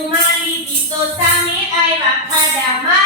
Rumali Tito Sami Ai Vakadama